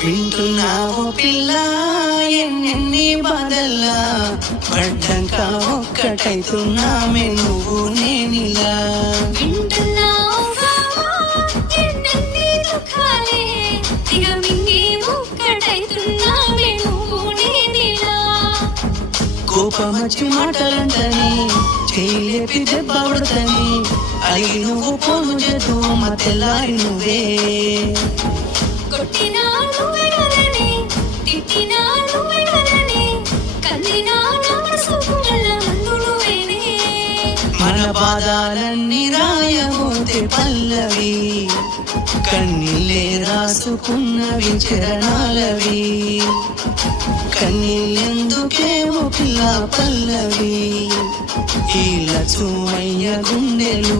వింటున్నావు పిల్ల ఎన్నెన్ని బాధల్లా పడ్డంక ఒక్కటైతున్నామే నువ్వు నేనిలా కోపమచ్చి మాటలంటని చేయలేపి దెబ్బ పడతని అయి నువ్వు పోను చేతు మా తెల్లారి నువ్వే మన బాధాలన్నీ రాయబోతే పల్లవి కన్నీళ్ళే రాసుకున్నవి చరణాలవి కన్నీళ్ళెందుకేమో పిల్ల పల్లవి ఈ లక్ష్మయ్య గుండెలు